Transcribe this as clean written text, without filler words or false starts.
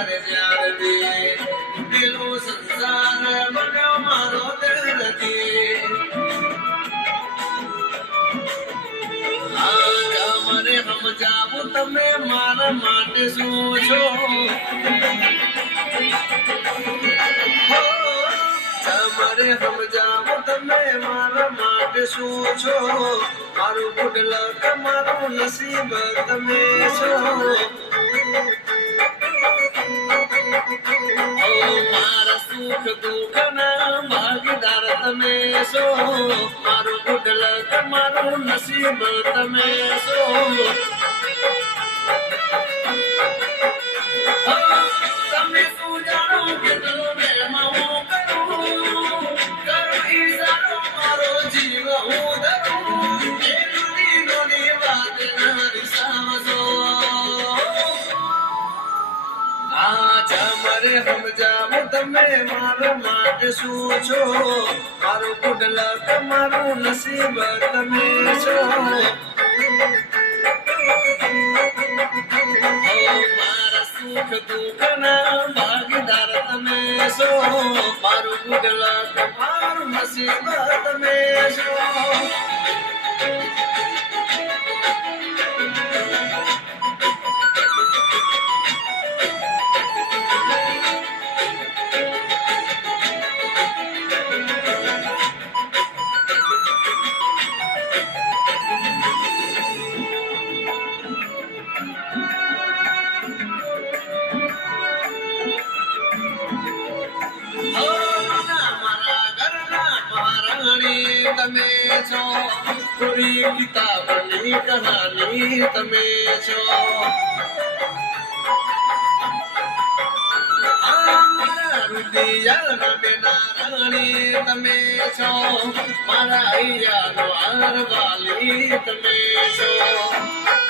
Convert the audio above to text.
કરે જ્યારથી પેલો સંસાર બન્યો મારો દિલથી મને સમજાવું તમે મારા માટે શું છો મારે સમજાવું તમે મારા માટે શું છો મારું ગુડ લક મારું નસીબ તમે છો મારા સુખ દુઃખ ના ભાગીદાર તમે છો મારું ગુડ લક મારું નસીબ તમે છો તમે શું જાણો કેટલો પ્રેમ હું કરું ઈશારો મારો જીવ હું ધરું એ નાની નાની વાત નારી સમજો મારે સમજાવું તમે મારા માટે શું છો મારું ગુડ લક મારું નસીબ તમે છો મારા સુખ દુઃખ ના ભાગીદાર તમે છો મારું ગુડ લક મારું નસીબ તમે છો તમે છો પૂરી કિતાબની કહાની તમે છો મારા રુદિયાના બેના રાણી તમે છો મારા હૈયાનો હાર વાલી તમે છો